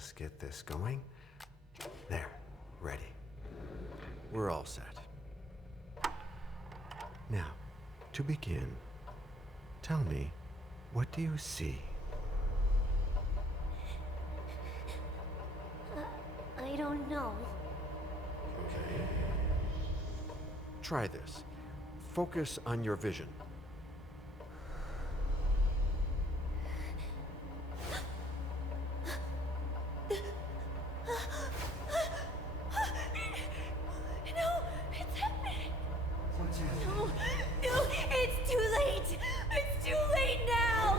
just get this going. There, ready. We're all set. Now, to begin, tell me, what do you see? I don't know. Okay. Try this. Focus on your vision. No, it's happening. No, it's too late. It's too late now.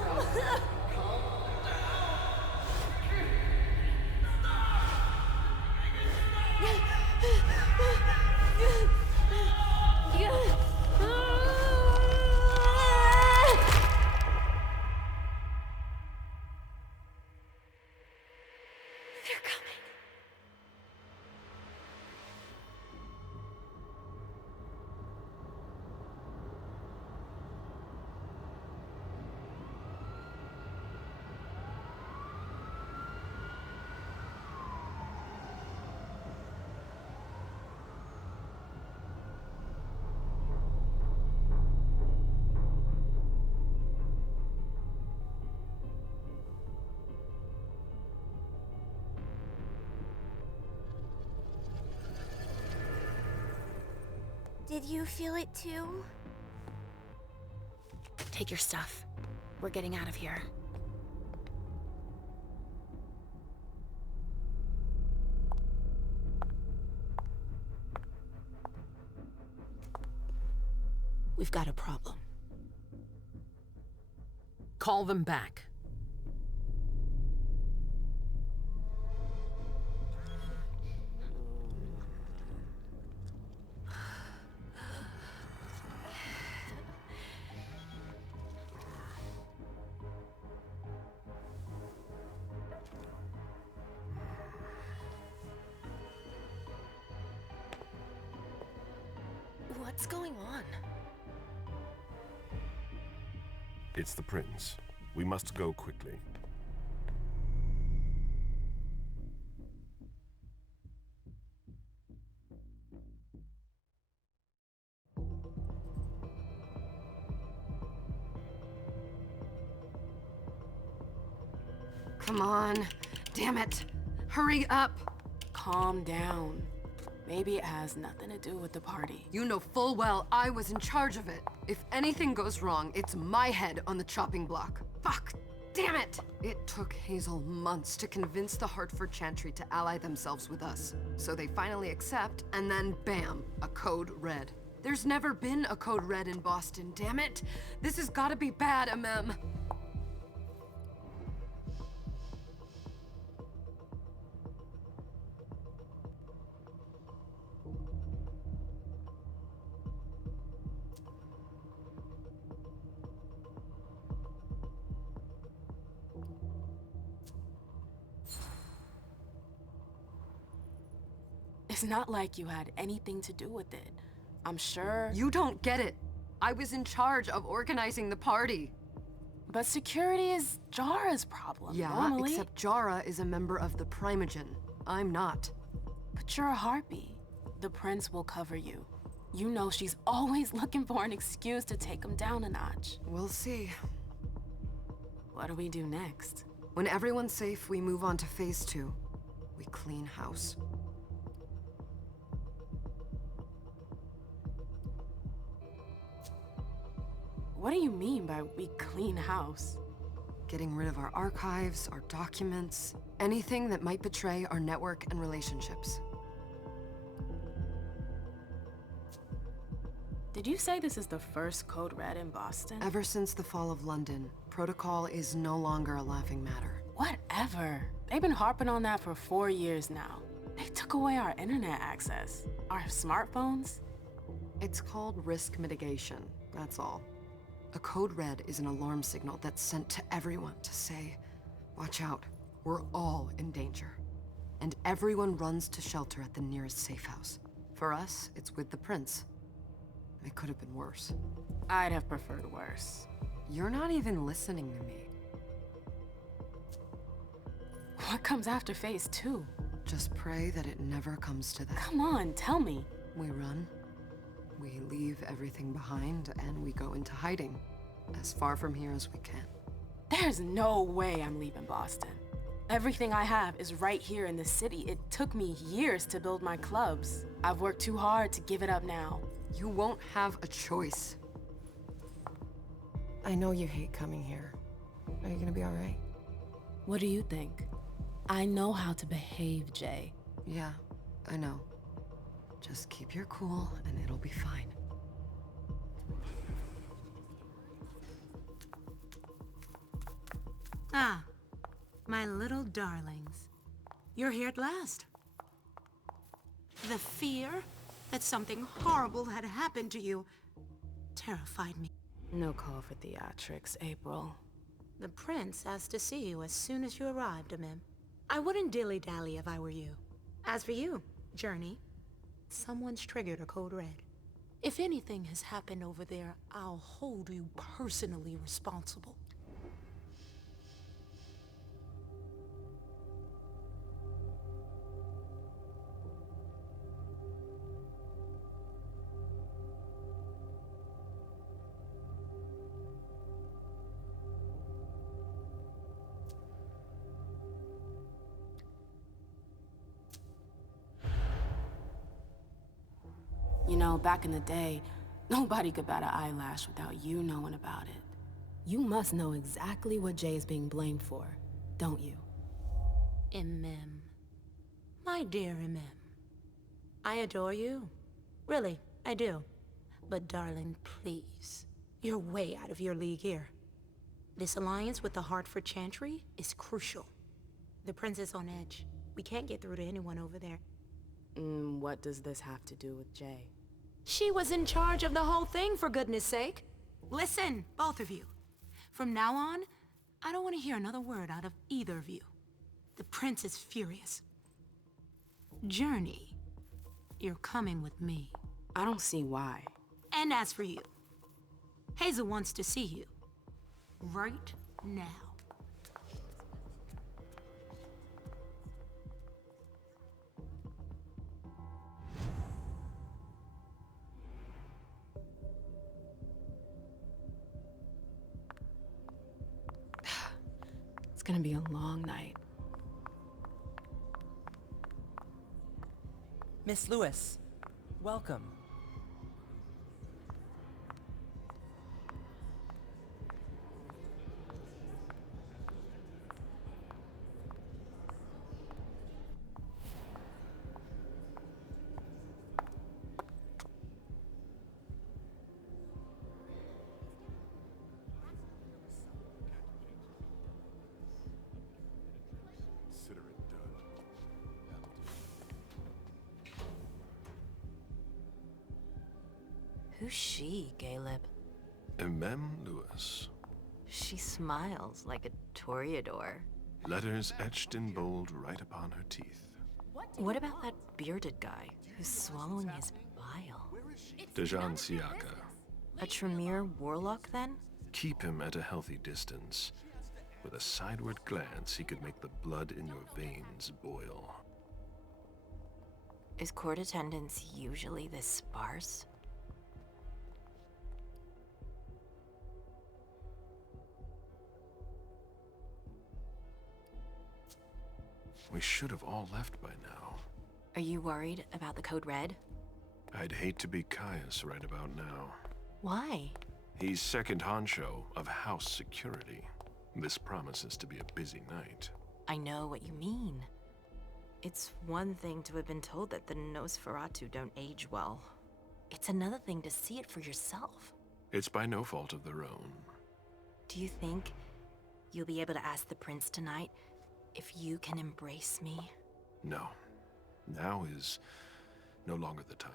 They're coming. Did you feel it too? Take your stuff. We're getting out of here. We've got a problem. Call them back. What's going on? It's the prince. We must go quickly. Come on. Damn it. Hurry up. Calm down. Maybe it has nothing to do with the party. You know full well I was in charge of it. If anything goes wrong, it's my head on the chopping block. Fuck! Damn it! It took Hazel months to convince the Hartford Chantry to ally themselves with us. So they finally accept, and then bam, a code red. There's never been a code red in Boston, damn it! This has gotta be bad, MM. It's not like you had anything to do with it. I'm sure. You don't get it. I was in charge of organizing the party. But security is Jara's problem. Yeah, normally. except Jara is a member of the Primogen. I'm not. But you're a harpy. The prince will cover you. You know she's always looking for an excuse to take him down a notch. We'll see. What do we do next? When everyone's safe, we move on to phase 2. We clean house. What do you mean by we clean house? Getting rid of our archives, our documents, anything that might betray our network and relationships. Did you say this is the first code red in Boston? Ever since the fall of London, protocol is no longer a laughing matter. Whatever. They've been harping on that for 4 years now. They took away our internet access. Our smartphones. It's called risk mitigation, that's all. A code red is an alarm signal that's sent to everyone to say, watch out, we're all in danger. And everyone runs to shelter at the nearest safe house. For us, it's with the prince. It could have been worse. I'd have preferred worse. You're not even listening to me. What comes after phase 2? Just pray that it never comes to that. Come on, tell me. We run, we leave everything behind, and we go into hiding, as far from here as we can. There's no way I'm leaving Boston. Everything I have is right here in the city. It took me years to build my clubs. I've worked too hard to give it up now. You won't have a choice. I know you hate coming here. Are you gonna be all right? What do you think? I know how to behave, Jay. Yeah, I know. Just keep your cool and it'll be fine. Ah, my little darlings. You're here at last. The fear that something horrible had happened to you terrified me. No call for theatrics, April. The prince asked to see you as soon as you arrived, Amim. I wouldn't dilly-dally if I were you. As for you, Journey, someone's triggered a code red. If anything has happened over there, I'll hold you personally responsible. You know, back in the day, nobody could bat an eyelash without you knowing about it. You must know exactly what Jay is being blamed for, don't you? Amim. My dear Amim. I adore you. Really, I do. But darling, please. You're way out of your league here. This alliance with the Hartford Chantry is crucial. The prince is on edge. We can't get through to anyone over there. What does this have to do with Jay? She was in charge of the whole thing, for goodness sake. Listen, both of you. From now on, I don't want to hear another word out of either of you. The prince is furious. Journey, you're coming with me. I don't see why. And as for you, Hazel wants to see you. Right now. It's gonna be a long night. Miss Lewis, welcome. Consider it done. Who's she, Caleb? Mem Lewis. She smiles like a toreador. Letters etched in bold right upon her teeth. What about that bearded guy who's swallowing his bile? Dejan Siaka. A Tremere warlock, then? Keep him at a healthy distance. With a sideward glance, he could make the blood in your veins boil. Is court attendance usually this sparse? We should have all left by now. Are you worried about the Code Red? I'd hate to be Caius right about now. Why? He's second honcho of house security. This promises to be a busy night. I know what you mean. It's one thing to have been told that the Nosferatu don't age well. It's another thing to see it for yourself. It's by no fault of their own. Do you think you'll be able to ask the prince tonight if you can embrace me? No. Now is no longer the time.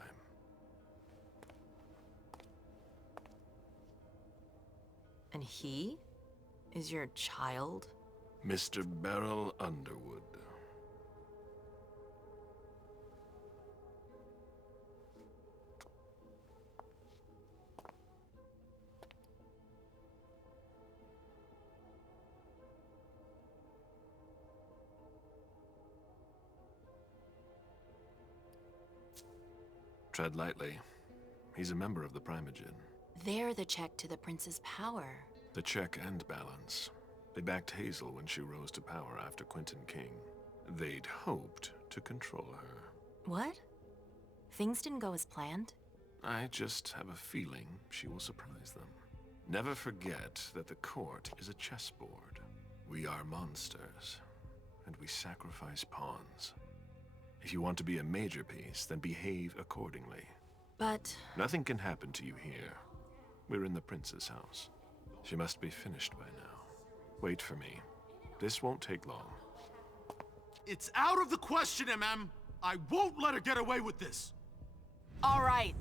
And he is your child? Mr. Beryl Underwood. Tread lightly. He's a member of the Primogen. They're the check to the prince's power. The check and balance. They backed Hazel when she rose to power after Quentin King. They'd hoped to control her. What? Things didn't go as planned? I just have a feeling she will surprise them. Never forget that the court is a chessboard. We are monsters, and we sacrifice pawns. If you want to be a major piece, then behave accordingly. But... Nothing can happen to you here. We're in the prince's house. She must be finished by now. Wait for me. This won't take long. It's out of the question, MM! I won't let her get away with this! All right.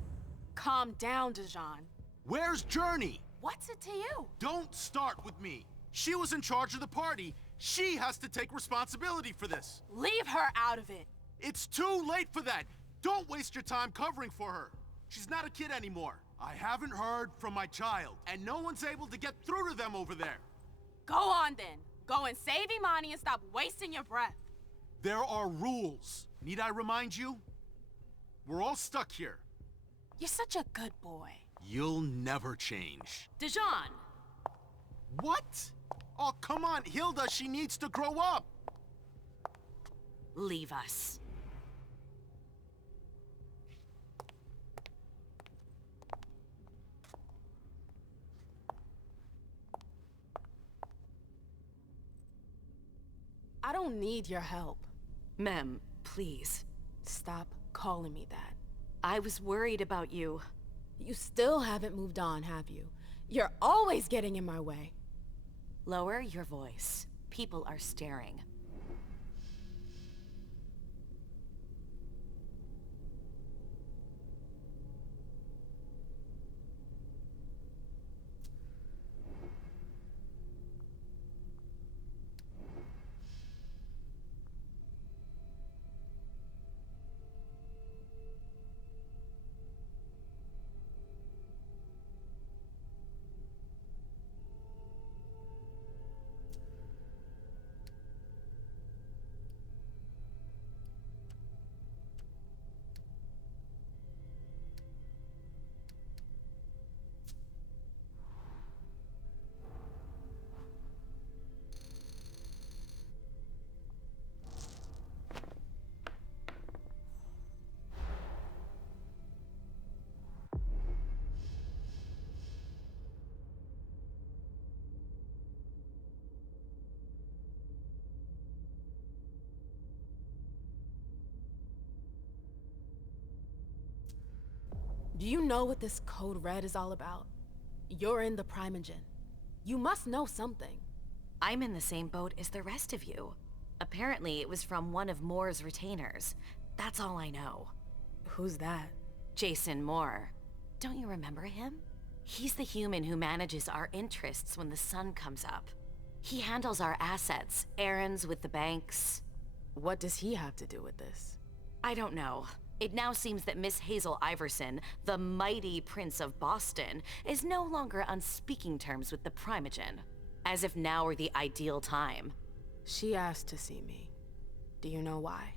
Calm down, Dijon. Where's Journey? What's it to you? Don't start with me. She was in charge of the party. She has to take responsibility for this. Leave her out of it. It's too late for that. Don't waste your time covering for her. She's not a kid anymore. I haven't heard from my child, and no one's able to get through to them over there. Go on then. Go and save Imani and stop wasting your breath. There are rules. Need I remind you? We're all stuck here. You're such a good boy. You'll never change. Dijon! What? Oh, come on, Hilda, she needs to grow up. Leave us. I don't need your help. Mem, please. Stop calling me that. I was worried about you. You still haven't moved on, have you? You're always getting in my way. Lower your voice. People are staring. Do you know what this code red is all about? You're in the Primogen. You must know something. I'm in the same boat as the rest of you. Apparently, it was from one of Moore's retainers. That's all I know. Who's that? Jason Moore. Don't you remember him? He's the human who manages our interests when the sun comes up. He handles our assets, errands with the banks. What does he have to do with this? I don't know. It now seems that Miss Hazel Iverson, the mighty Prince of Boston, is no longer on speaking terms with the Primogen. As if now were the ideal time. She asked to see me. Do you know why?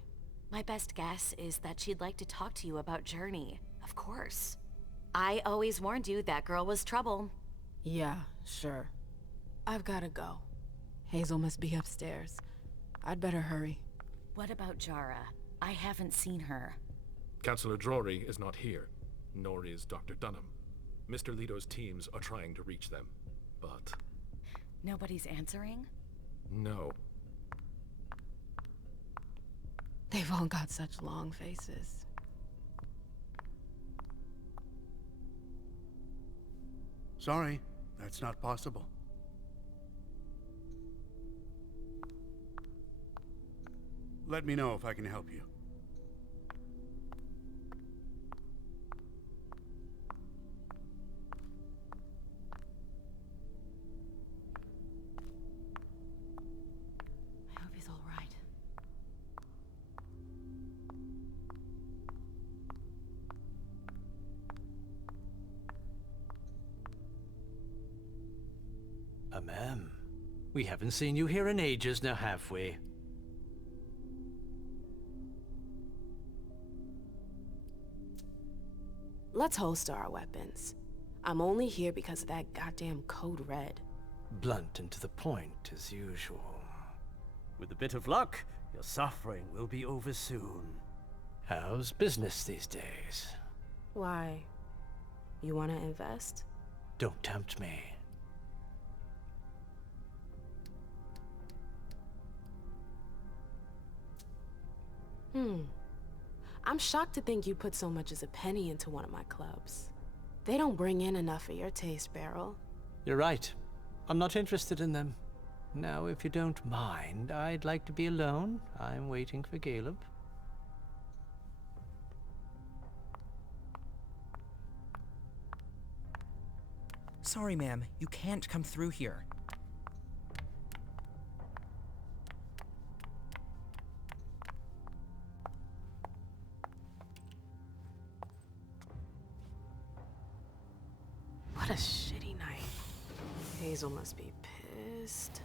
My best guess is that she'd like to talk to you about Journey, of course. I always warned you that girl was trouble. Yeah, sure. I've gotta go. Hazel must be upstairs. I'd better hurry. What about Jara? I haven't seen her. Councillor Drury is not here, nor is Dr. Dunham. Mr. Leto's teams are trying to reach them, but... Nobody's answering? No. They've all got such long faces. Sorry, that's not possible. Let me know if I can help you. I hope he's all right. Ma'am, we haven't seen you here in ages now, have we? let's holster our weapons. I'm only here because of that goddamn code red. Blunt and to the point, as usual. With a bit of luck, your suffering will be over soon. How's business these days? Why? You want to invest? Don't tempt me. I'm shocked to think you put so much as a penny into one of my clubs. They don't bring in enough for your taste, Beryl. You're right. I'm not interested in them. Now, if you don't mind, I'd like to be alone. I'm waiting for Caleb. Sorry, ma'am. You can't come through here. What a shitty night. Hazel must be pissed.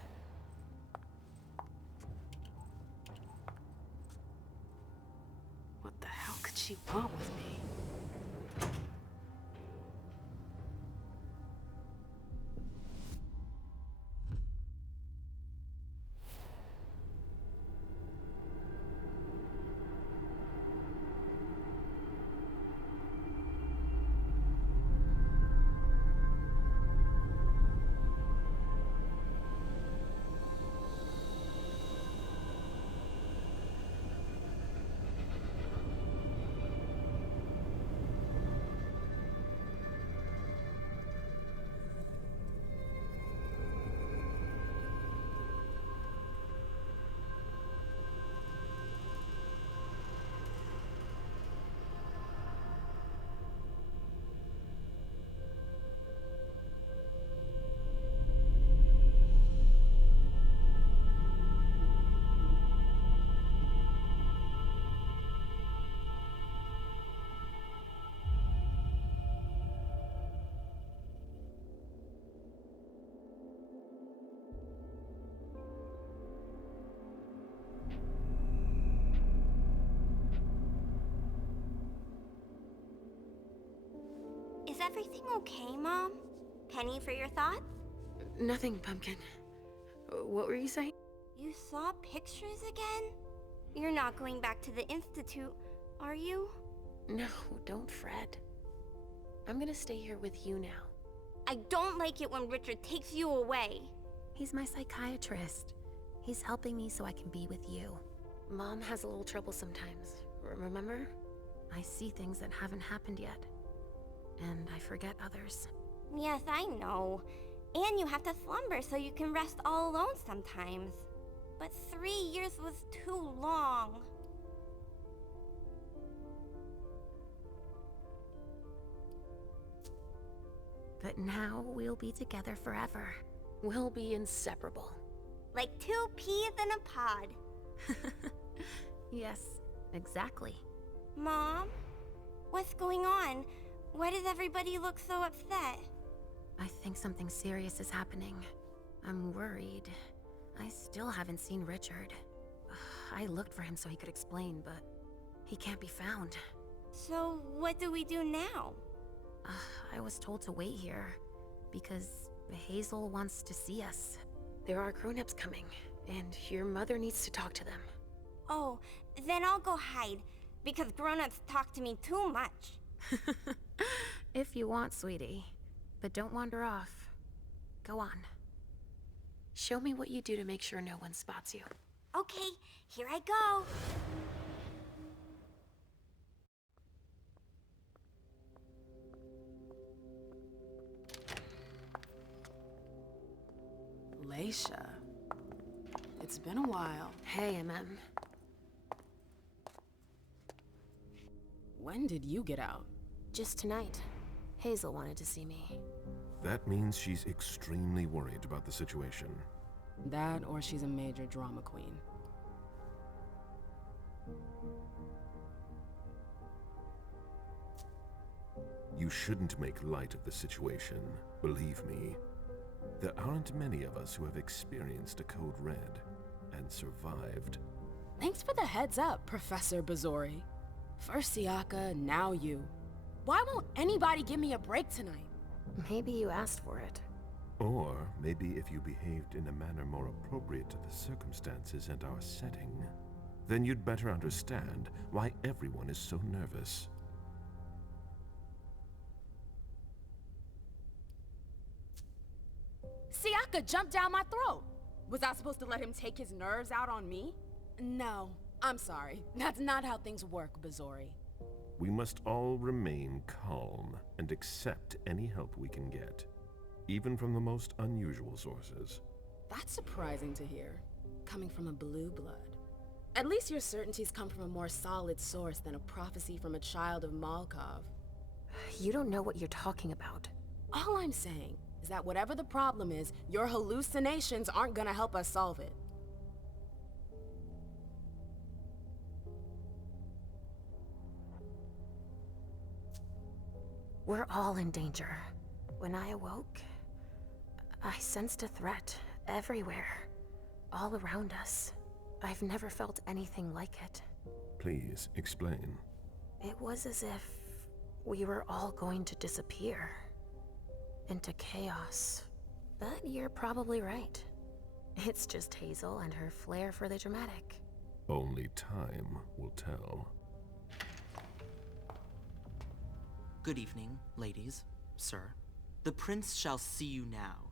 What the hell could she want with me? Is everything okay, Mom? Penny for your thoughts? Nothing, Pumpkin. What were you saying? You saw pictures again? You're not going back to the Institute, are you? No, don't fret. I'm gonna stay here with you now. I don't like it when Richard takes you away. He's my psychiatrist. He's helping me so I can be with you. Mom has a little trouble sometimes, remember? I see things that haven't happened yet. And I forget others. Yes, I know. And you have to slumber so you can rest all alone sometimes. But 3 years was too long. But now we'll be together forever. We'll be inseparable. Like 2 peas in a pod. Yes, exactly. Mom? What's going on? Why does everybody look so upset? I think something serious is happening. I'm worried. I still haven't seen Richard. I looked for him so he could explain, but he can't be found. So what do we do now? I was told to wait here because Hazel wants to see us. There are grown-ups coming, and your mother needs to talk to them. Oh, then I'll go hide, because grown-ups talk to me too much. If you want, sweetie. But don't wander off. Go on. Show me what you do to make sure no one spots you. Okay, here I go. Leisha. It's been a while. Hey, MM. When did you get out? Just tonight. Hazel wanted to see me. That means she's extremely worried about the situation. That or she's a major drama queen. You shouldn't make light of the situation, believe me. There aren't many of us who have experienced a code red and survived. Thanks for the heads up, Professor Bazori. First Siaka, now you. Why won't anybody give me a break tonight? Maybe you asked for it. Or maybe if you behaved in a manner more appropriate to the circumstances and our setting, then you'd better understand why everyone is so nervous. See, I could jump down my throat. Was I supposed to let him take his nerves out on me? No, I'm sorry. That's not how things work, Bazori. We must all remain calm and accept any help we can get, even from the most unusual sources. That's surprising to hear, coming from a blue blood. At least your certainties come from a more solid source than a prophecy from a child of Malkov. You don't know what you're talking about. All I'm saying is that whatever the problem is, your hallucinations aren't gonna help us solve it. We're all in danger. When I awoke, I sensed a threat everywhere, all around us. I've never felt anything like it. Please explain. It was as if we were all going to disappear into chaos. But you're probably right. It's just Hazel and her flair for the dramatic. Only time will tell. Good evening, ladies, sir. The prince shall see you now.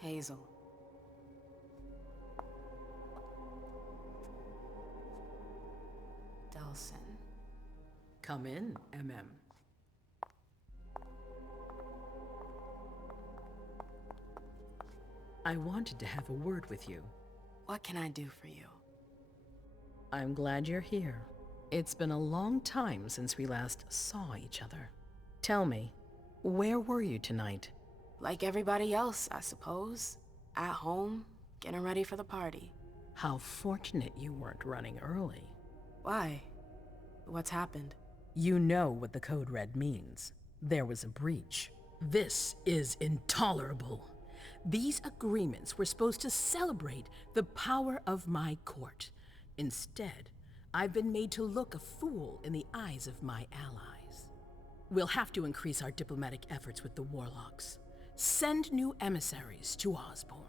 Hazel. Delsin. Come in, MM. I wanted to have a word with you. What can I do for you? I'm glad you're here. It's been a long time since we last saw each other. Tell me, where were you tonight? Like everybody else, I suppose. At home, getting ready for the party. How fortunate you weren't running early. Why? What's happened? You know what the Code Red means. There was a breach. This is intolerable. These agreements were supposed to celebrate the power of my court. Instead, I've been made to look a fool in the eyes of my allies. We'll have to increase our diplomatic efforts with the warlocks. Send new emissaries to Osborne.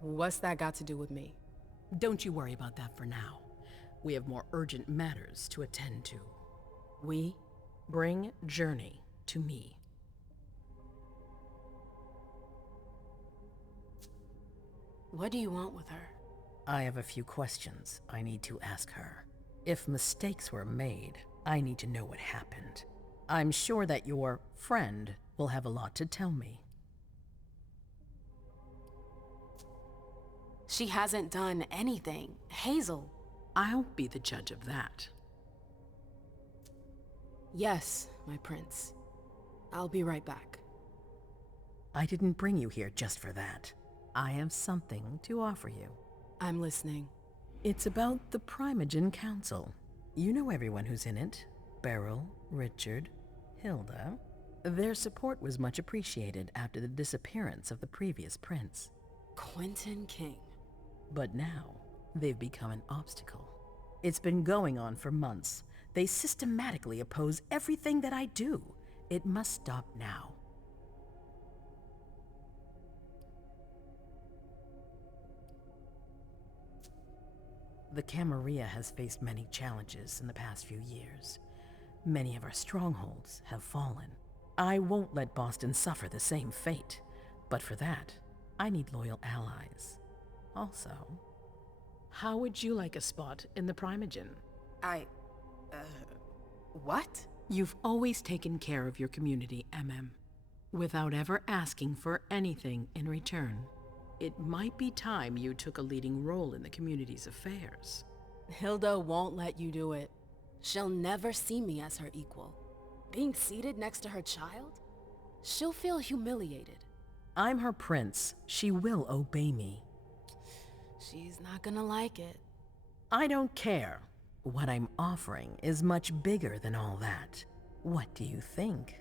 What's that got to do with me? Don't you worry about that for now. We have more urgent matters to attend to. We bring Journey to me. What do you want with her? I have a few questions I need to ask her. If mistakes were made, I need to know what happened. I'm sure that your friend will have a lot to tell me. She hasn't done anything. Hazel. I'll be the judge of that. Yes, my prince. I'll be right back. I didn't bring you here just for that. I have something to offer you. I'm listening. It's about the Primogen Council. You know everyone who's in it. Beryl, Richard, Hilda. Their support was much appreciated after the disappearance of the previous prince. Quentin King. But now, they've become an obstacle. It's been going on for months. They systematically oppose everything that I do. It must stop now. The Camarilla has faced many challenges in the past few years. Many of our strongholds have fallen. I won't let Boston suffer the same fate, but for that, I need loyal allies. Also, how would you like a spot in the Primogen? What? You've always taken care of your community, MM, without ever asking for anything in return. It might be time you took a leading role in the community's affairs. Hilda won't let you do it. She'll never see me as her equal. Being seated next to her child? She'll feel humiliated. I'm her prince. She will obey me. She's not gonna like it. I don't care. What I'm offering is much bigger than all that. What do you think?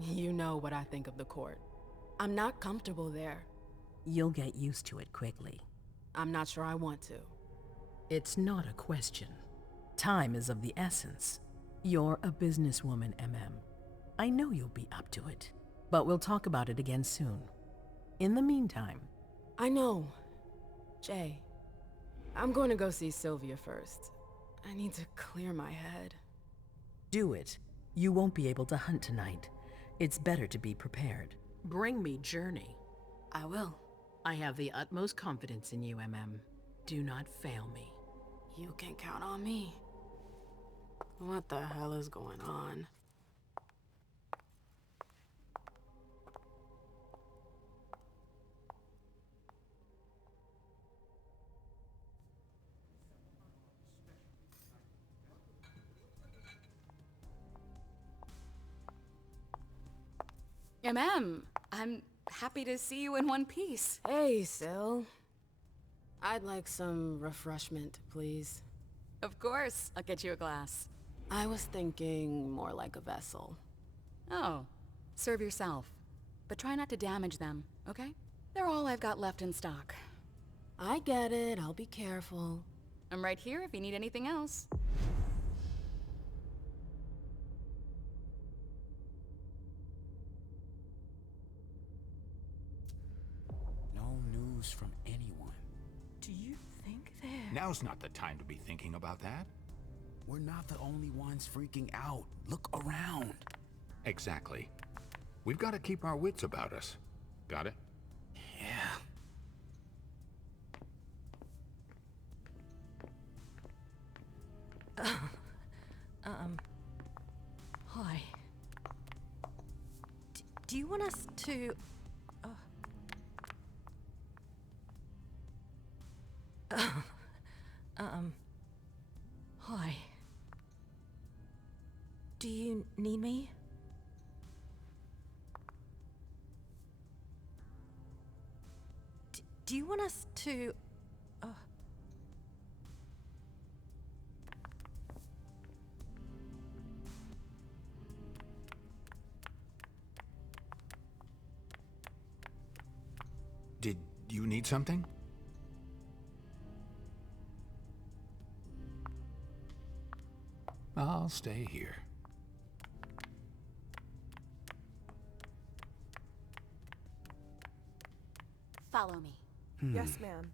You know what I think of the court. I'm not comfortable there. You'll get used to it quickly. I'm not sure I want to. It's not a question. Time is of the essence. You're a businesswoman, MM. I know you'll be up to it. But we'll talk about it again soon. In the meantime... I know. Jay, I'm going to go see Sylvia first. I need to clear my head. Do it. You won't be able to hunt tonight. It's better to be prepared. Bring me Journey. I will. I have the utmost confidence in you, MM. Do not fail me. You can count on me. What the hell is going on? I'm happy to see you in one piece. Hey, Syl. I'd like some refreshment, please. Of course, I'll get you a glass. I was thinking more like a vessel. Oh, serve yourself. But try not to damage them, okay? They're all I've got left in stock. I get it, I'll be careful. I'm right here if you need anything else. No news from anyone. Do you think they're... Now's not the time to be thinking about that. We're not the only ones freaking out. Look around. Exactly. We've got to keep our wits about us. Got it? Yeah. Hi. Do you want us to... Hi. Do you need me? Do you want us to... Did you need something? I'll stay here. Follow me. Yes, ma'am.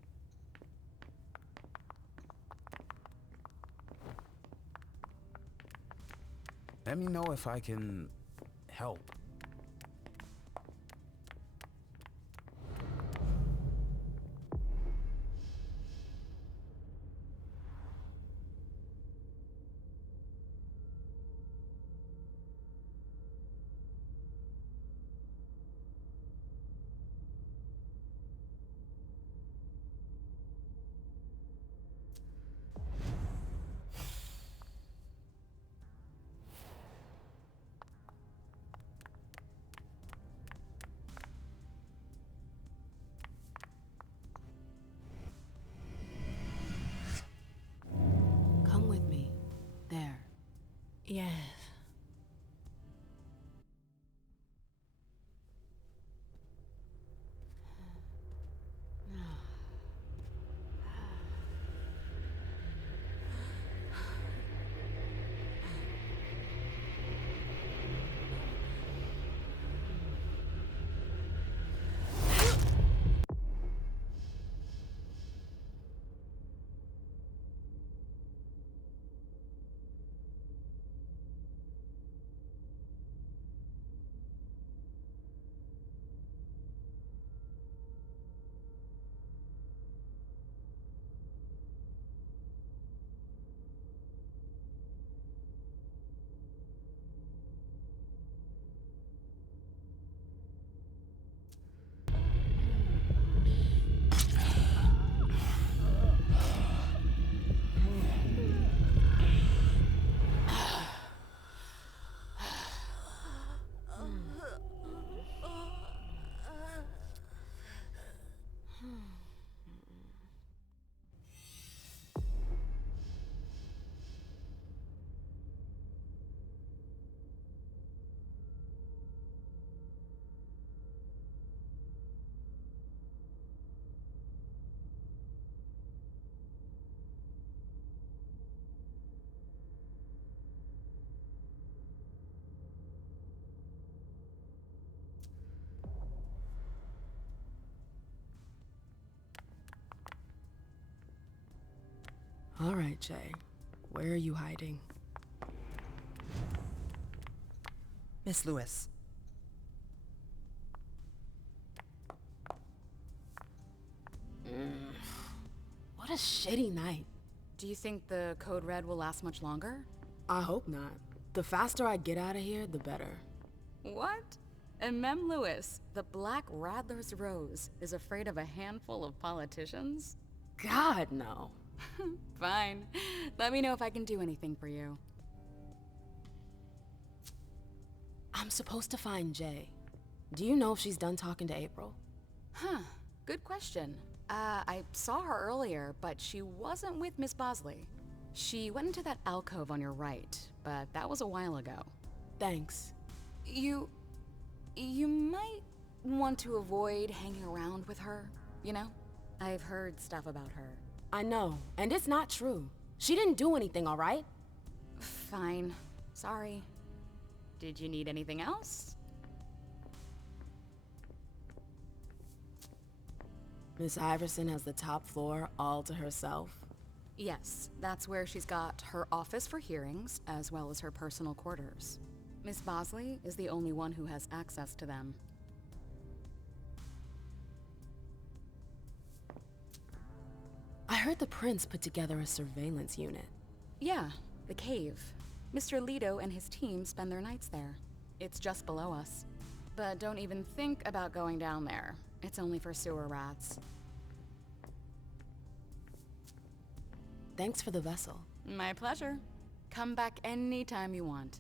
Let me know if I can help. Come with me. There. Yes. All right, Jay. Where are you hiding? Miss Lewis. What a shitty night. Do you think the Code Red will last much longer? I hope not. The faster I get out of here, the better. What? And Mem Lewis, the Black Rattler's Rose, is afraid of a handful of politicians? God, no. Fine. Let me know if I can do anything for you. I'm supposed to find Jay. Do you know if she's done talking to April? Huh. Good question. I saw her earlier, but she wasn't with Miss Bosley. She went into that alcove on your right, but that was a while ago. Thanks. You might want to avoid hanging around with her, you know? I've heard stuff about her. I know, and it's not true. She didn't do anything, all right? Fine. Sorry. Did you need anything else? Miss Iverson has the top floor all to herself? Yes, that's where she's got her office for hearings, as well as her personal quarters. Miss Bosley is the only one who has access to them. I heard the prince put together a surveillance unit. Yeah, the cave. Mr. Leto and his team spend their nights there. It's just below us. But don't even think about going down there. It's only for sewer rats. Thanks for the vessel. My pleasure. Come back anytime you want.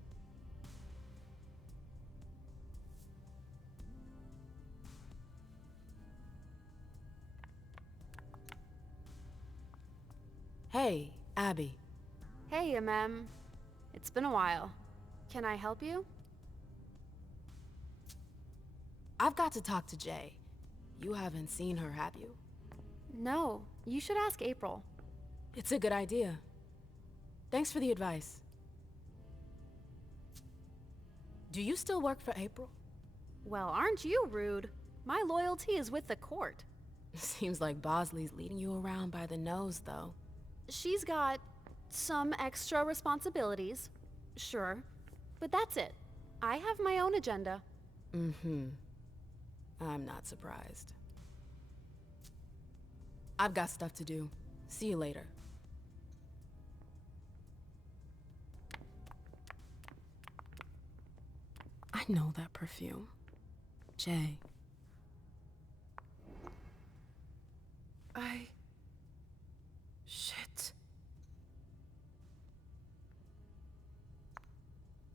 Hey, Abby. Hey, Mem. It's been a while. Can I help you? I've got to talk to Jay. You haven't seen her, have you? No, you should ask April. It's a good idea. Thanks for the advice. Do you still work for April? Well, aren't you rude? My loyalty is with the court. Seems like Bosley's leading you around by the nose, though. She's got some extra responsibilities, sure, but that's it. I have my own agenda. Mm-hmm. I'm not surprised. I've got stuff to do. See you later. I know that perfume. Jay. Shit.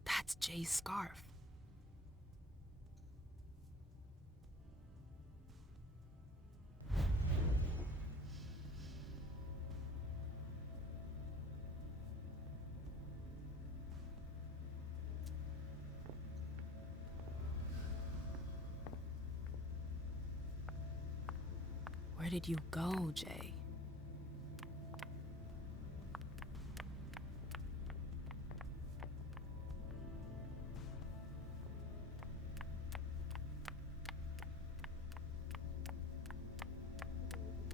That's Jay's scarf. Where did you go, Jay?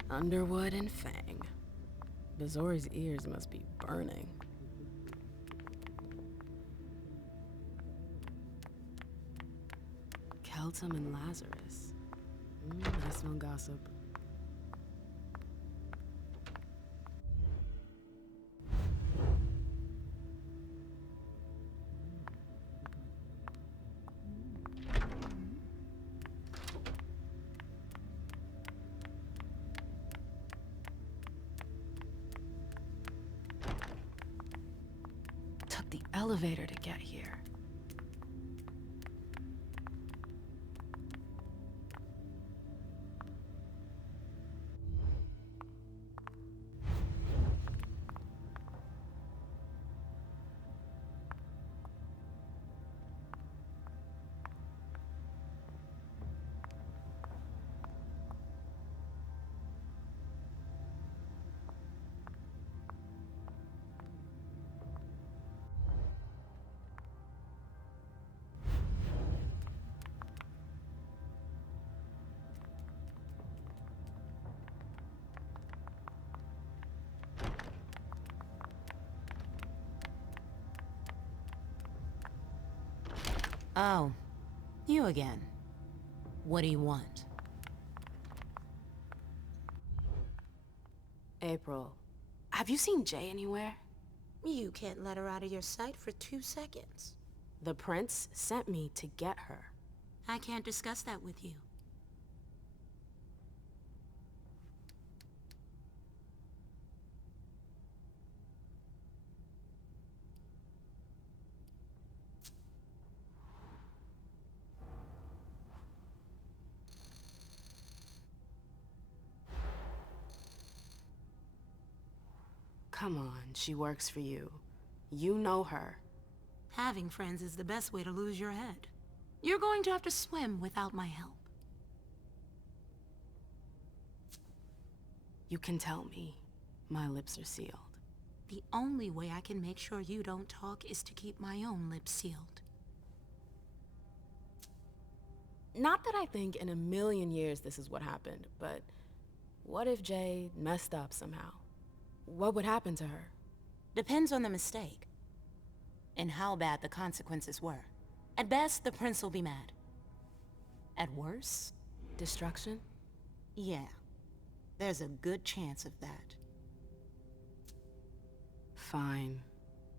Underwood and Fang. Bazori's ears must be burning. Keltum and Lazarus. I smell gossip. Took the elevator to get here. Oh, you again. What do you want? April, have you seen Jay anywhere? You can't let her out of your sight for 2 seconds. The prince sent me to get her. I can't discuss that with you. Come on, she works for you. You know her. Having friends is the best way to lose your head. You're going to have to swim without my help. You can tell me. My lips are sealed. The only way I can make sure you don't talk is to keep my own lips sealed. Not that I think in a million years this is what happened, but what if Jay messed up somehow? What would happen to her? Depends on the mistake. And how bad the consequences were. At best, the prince will be mad. At worst, destruction? Yeah. There's a good chance of that. Fine.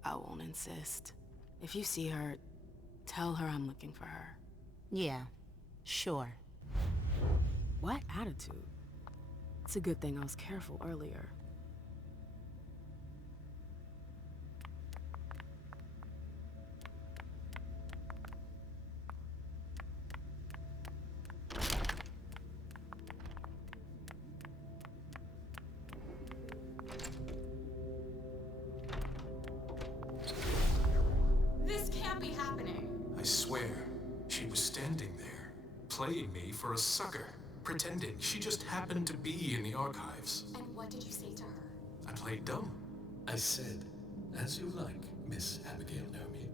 I won't insist. If you see her, tell her I'm looking for her. Yeah, sure. What attitude? It's a good thing I was careful earlier. This can't be happening. I swear, she was standing there, playing me for a sucker, pretending she just happened to be in the archives. And what did you say to her? I played dumb. I said, as you like, Miss Abigail Naomi.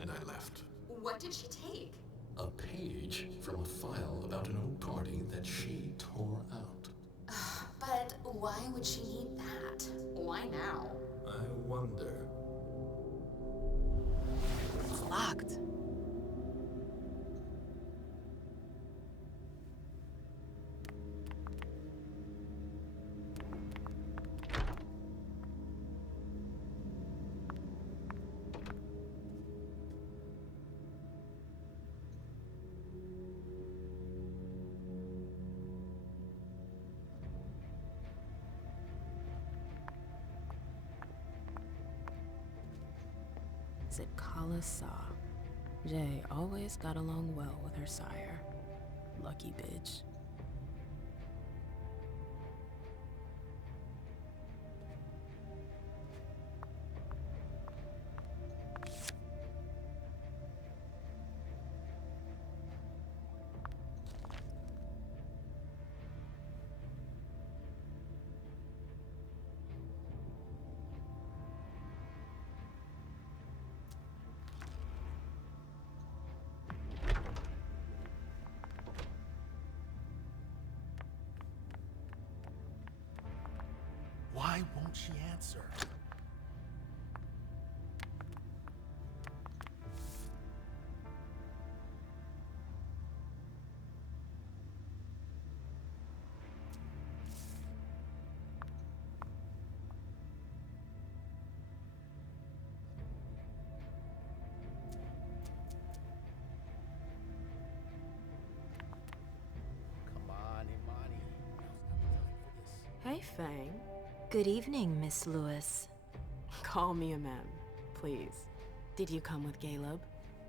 And I left. What did she take? A page from a file about an old party that she tore out. But why would she need that? Why now? I wonder. It's locked. Zikala Saw. Jay always got along well with her sire. Lucky bitch. Why won't she answer? Come on, Imani. Hey, Fang. Good evening, Miss Lewis. Call me a ma'am, please. Did you come with Caleb?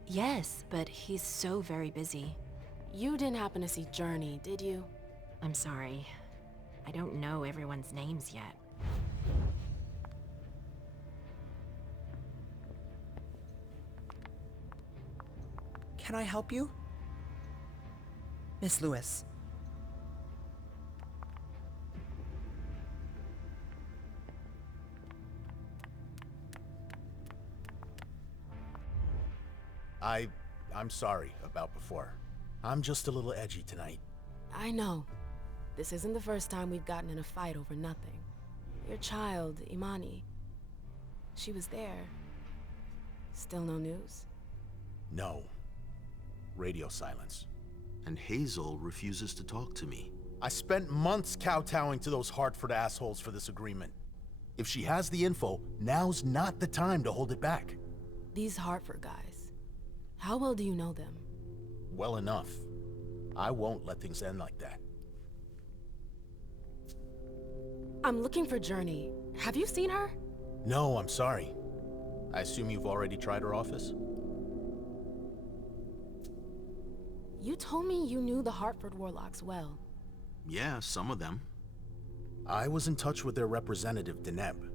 Yes, but he's so very busy. You didn't happen to see Journey, did you? I'm sorry. I don't know everyone's names yet. Can I help you? Miss Lewis. I'm sorry about before. I'm just a little edgy tonight. I know. This isn't the first time we've gotten in a fight over nothing. Your child, Imani. She was there. Still no news? No. Radio silence. And Hazel refuses to talk to me. I spent months kowtowing to those Hartford assholes for this agreement. If she has the info, now's not the time to hold it back. These Hartford guys. How well do you know them? Well enough. I won't let things end like that. I'm looking for Journey. Have you seen her? No, I'm sorry. I assume you've already tried her office? You told me you knew the Hartford Warlocks well. Yeah, some of them. I was in touch with their representative, Deneb.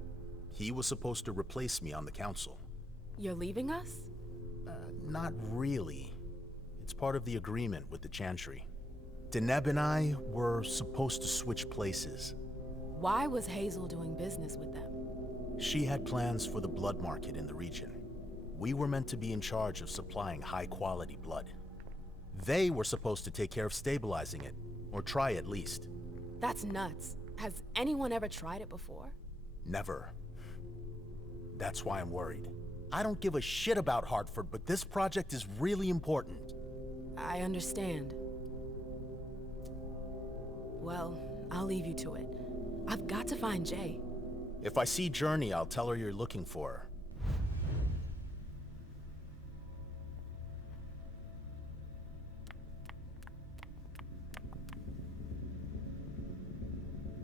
He was supposed to replace me on the council. You're leaving us? Not really. It's part of the agreement with the Chantry. Deneb and I were supposed to switch places. Why was Hazel doing business with them? She had plans for the blood market in the region. We were meant to be in charge of supplying high-quality blood. They were supposed to take care of stabilizing it, or try at least. That's nuts. Has anyone ever tried it before? Never. That's why I'm worried. I don't give a shit about Hartford, but this project is really important. I understand. Well, I'll leave you to it. I've got to find Jay. If I see Journey, I'll tell her you're looking for her.